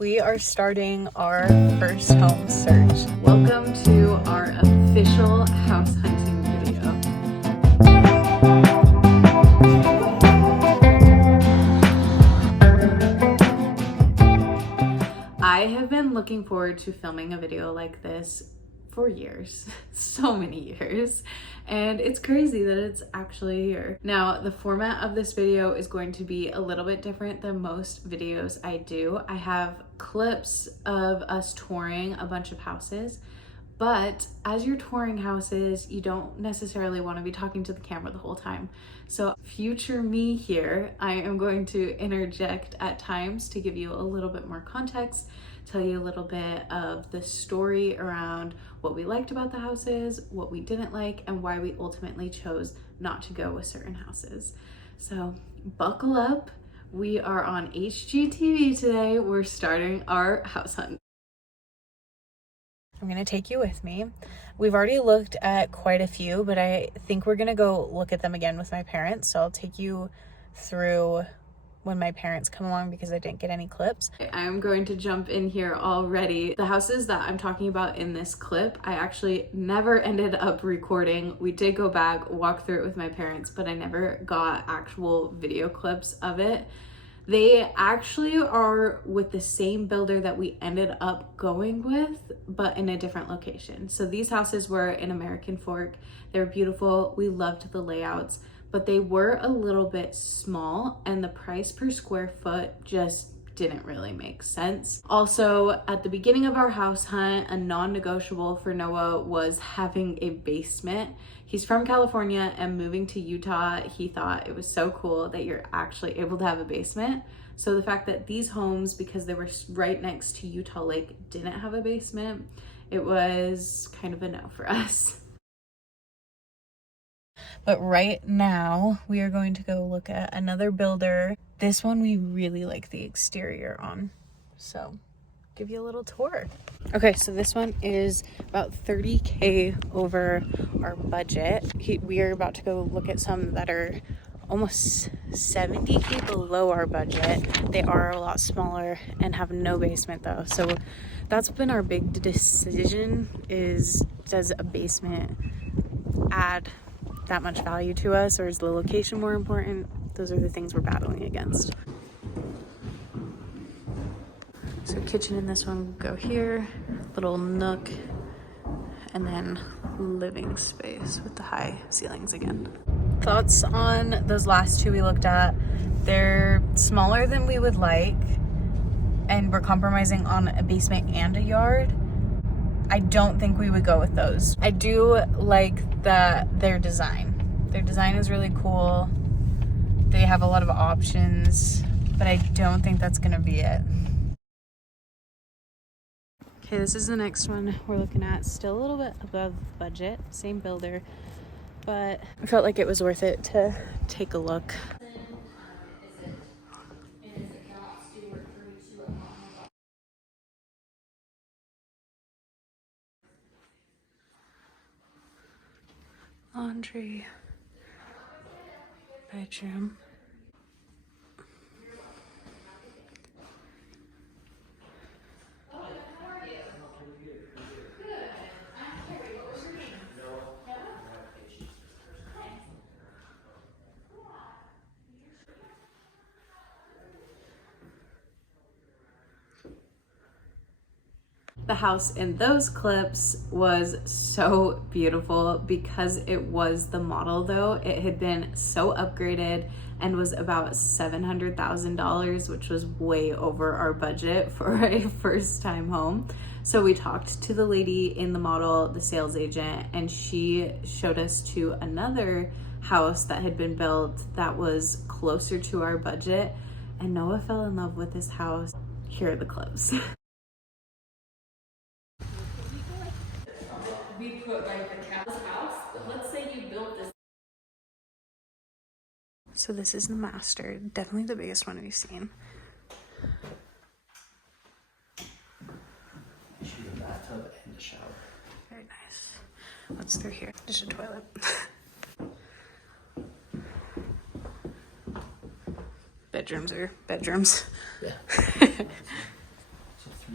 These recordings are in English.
We are starting our first home search. Welcome to our official house hunting video. I have been looking forward to filming a video like this for years, so many years, and it's crazy that it's actually here. Now, the format of this video is going to be a little bit different than most videos I do. I have clips of us touring a bunch of houses, but as you're touring houses, you don't necessarily want to be talking to the camera the whole time. So future me here, I am going to interject at times to give you a little bit more context, tell you a little bit of the story around what we liked about the houses, what we didn't like, and why we ultimately chose not to go with certain houses. So buckle up. We are on HGTV today. We're starting our house hunt. I'm gonna take you with me. We've already looked at quite a few, but I think we're gonna go look at them again with my parents. So I'll take you through when my parents come along because I didn't get any clips. I'm going to jump in here already. The houses that I'm talking about in this clip, I actually never ended up recording. We did go back, walk through it with my parents, but I never got actual video clips of it. They actually are with the same builder that we ended up going with, but in a different location. So these houses were in American Fork. They were beautiful. We loved the layouts, but they were a little bit small and the price per square foot just didn't really make sense. Also, at the beginning of our house hunt, a non-negotiable for Noah was having a basement. He's from California and moving to Utah. He thought it was so cool that you're actually able to have a basement. So the fact that these homes, because they were right next to Utah Lake, didn't have a basement, it was kind of a no for us. But right now we are going to go look at another builder. This one we really like the exterior on, so give you a little tour. Okay, so this one is about 30K over our budget. We are about to go look at some that are almost 70K below our budget. They are a lot smaller and have no basement though. So that's been our big decision, is does a basement add that much value to us, or is the location more important? Those are the things we're battling against. So kitchen in this one go here, little nook, and then living space with the high ceilings again. Thoughts on those last two we looked at? They're smaller than we would like, and we're compromising on a basement and a yard. I don't think we would go with those. I do like their design. Their design is really cool. They have a lot of options, but I don't think that's gonna be it. Okay, this is the next one we're looking at. Still a little bit above budget, same builder, but I felt like it was worth it to take a look. Laundry, bedroom. The house in those clips was so beautiful because it was the model though. It had been so upgraded and was about $700,000, which was way over our budget for a first time home. So we talked to the lady in the model, the sales agent, and she showed us to another house that had been built that was closer to our budget. And Noah fell in love with this house. Here are the clips. We put like the cat's house, but let's say you built this. So this is the master, definitely the biggest one we've seen. Shoot a bathtub and a shower. Very nice. What's through here? Just a toilet. Bedrooms are bedrooms. Yeah.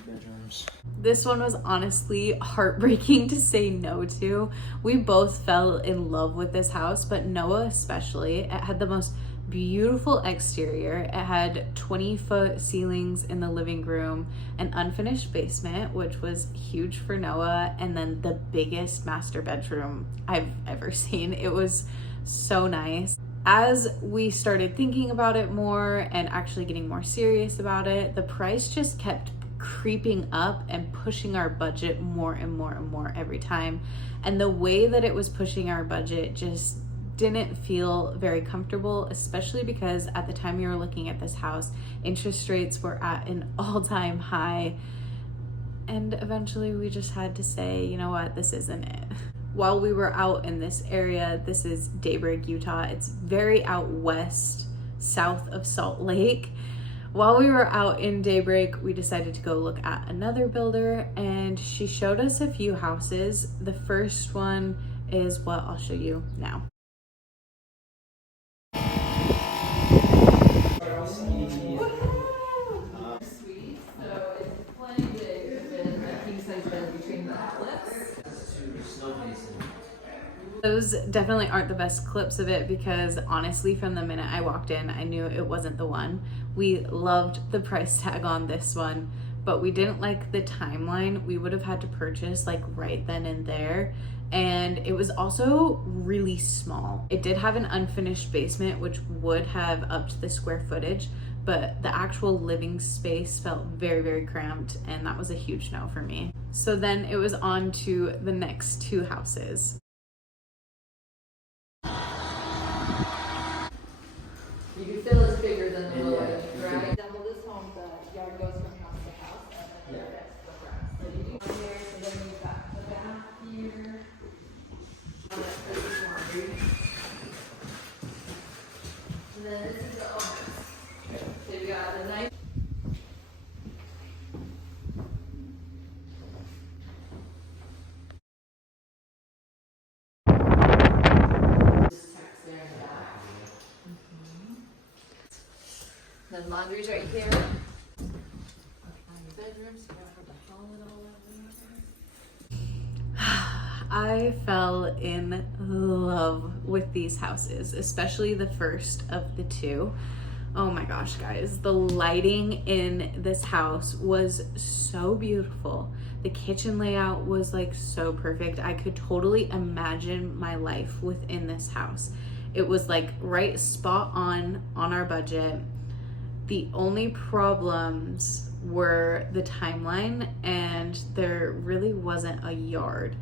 bedrooms. This one was honestly heartbreaking to say no to. We both fell in love with this house, but Noah especially. It had the most beautiful exterior. It had 20-foot ceilings in the living room, an unfinished basement, which was huge for Noah, and then the biggest master bedroom I've ever seen. It was so nice. As we started thinking about it more and actually getting more serious about it, the price just kept creeping up and pushing our budget more and more and more every time. And the way that it was pushing our budget just didn't feel very comfortable, especially because at the time we were looking at this house, interest rates were at an all-time high. And eventually we just had to say, you know what, this isn't it. While we were out in this area, this is Daybreak, Utah. It's very out west, south of Salt Lake. While we were out in Daybreak, we decided to go look at another builder, and she showed us a few houses. The first one is what I'll show you now. Sweet, so it's plenty big to fit a king size bed between the outlets. Those definitely aren't the best clips of it because honestly, from the minute I walked in, I knew it wasn't the one. We loved the price tag on this one, but we didn't like the timeline. We would have had to purchase like right then and there. And it was also really small. It did have an unfinished basement, which would have upped the square footage, but the actual living space felt very, very cramped, and that was a huge no for me. So then it was on to the next two houses. You can feel it's bigger than the village, right? Double this home, the yard goes from house to house, and then that's the grass. So you do one here, so then you've got the bath here. This is laundry. And then this is the owners. So you got the nice. Then laundry's right here. Bedrooms, you don't have to haul it all over. I fell in love with these houses, especially the first of the two. Oh my gosh, guys, the lighting in this house was so beautiful. The kitchen layout was like so perfect. I could totally imagine my life within this house. It was like right spot on our budget. The only problems were the timeline, and there really wasn't a yard.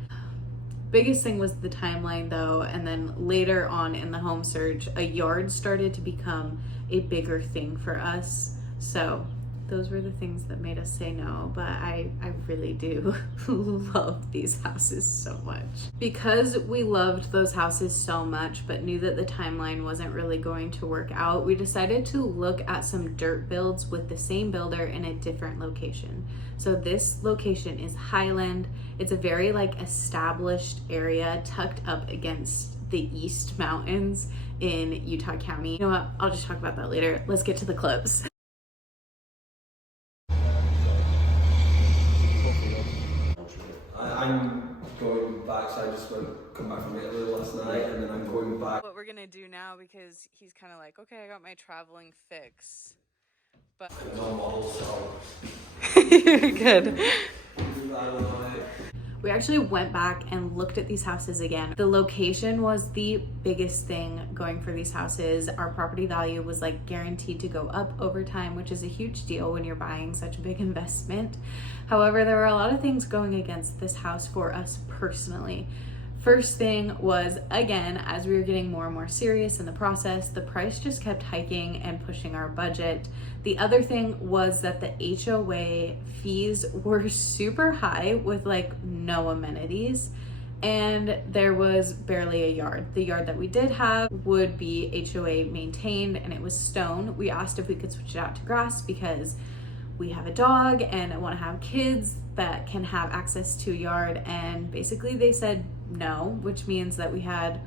Biggest thing was the timeline though, and then later on in the home search, a yard started to become a bigger thing for us. So those were the things that made us say no, but I really do love these houses so much. Because we loved those houses so much, but knew that the timeline wasn't really going to work out, we decided to look at some dirt builds with the same builder in a different location. So this location is Highland. It's a very like established area tucked up against the East Mountains in Utah County. You know what? I'll just talk about that later. Let's get to the clips. I'm going back, so I just come back from Italy last night, and then I'm going back. What we're gonna do now, because he's kind of like, okay, I got my traveling fix, but No model, so good. I don't know. We actually went back and looked at these houses again. The location was the biggest thing going for these houses. Our property value was like guaranteed to go up over time, which is a huge deal when you're buying such a big investment. However, there were a lot of things going against this house for us personally. First thing was, again, as we were getting more and more serious in the process, the price just kept hiking and pushing our budget. The other thing was that the HOA fees were super high with like no amenities, and there was barely a yard. The yard that we did have would be HOA maintained, and it was stone. We asked if we could switch it out to grass because we have a dog and I want to have kids that can have access to a yard, and basically they said no, which means that we had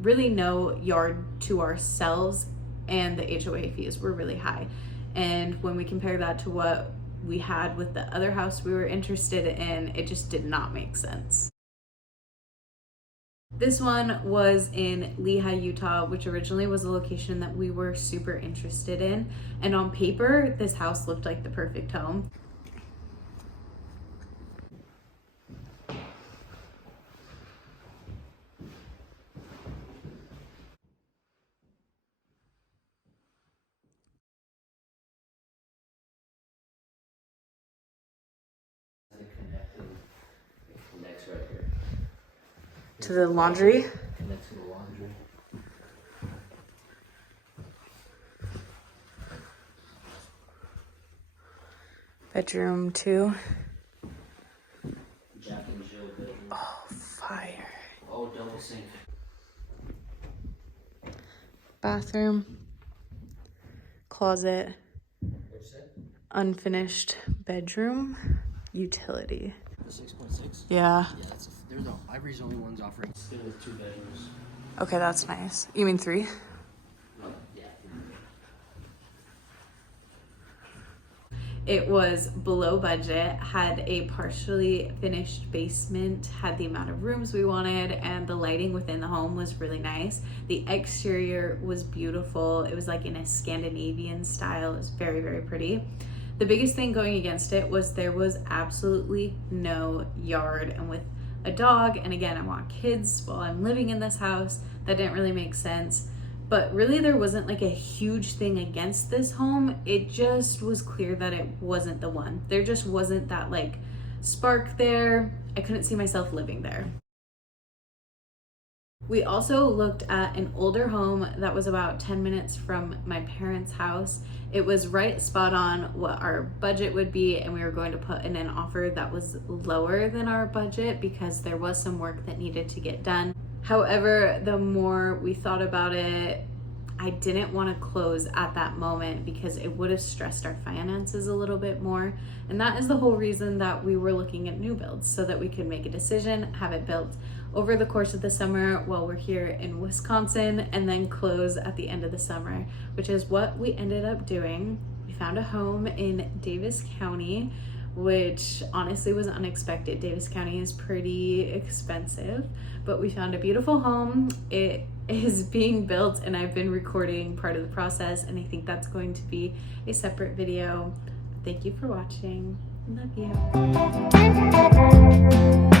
really no yard to ourselves, and the HOA fees were really high. And when we compare that to what we had with the other house we were interested in. It just did not make sense. This one was in Lehi, Utah, which originally was a location that we were super interested in. And on paper, this house looked like the perfect home. It connects right here. To the laundry. Connects to the laundry. Bedroom 2. Jack and Jill bedroom. Oh, fire. Oh, double sink. Bathroom. Closet. What's that? Unfinished bedroom. Utility. The 6.6? Yeah. Yeah, Ivory's the only one's offering. Still with 2 bedrooms. Okay, that's nice. You mean 3? No, yeah. It was below budget, had a partially finished basement, had the amount of rooms we wanted, and the lighting within the home was really nice. The exterior was beautiful. It was like in a Scandinavian style. It was very, very pretty. The biggest thing going against it was there was absolutely no yard, and with a dog, and again, I want kids while I'm living in this house, that didn't really make sense. But really there wasn't like a huge thing against this home. It just was clear that it wasn't the one. There just wasn't that like spark there. I couldn't see myself living there. We also looked at an older home that was about 10 minutes from my parents' house. It was right spot on what our budget would be, and we were going to put in an offer that was lower than our budget because there was some work that needed to get done. However, the more we thought about it, I didn't want to close at that moment because it would have stressed our finances a little bit more. And that is the whole reason that we were looking at new builds, so that we could make a decision, have it built over the course of the summer while we're here in Wisconsin, and then close at the end of the summer, which is what we ended up doing. We found a home in Davis County, which honestly was unexpected. Davis County is pretty expensive, but we found a beautiful home. It is being built and I've been recording part of the process, and I think that's going to be a separate video. Thank you for watching. Love you.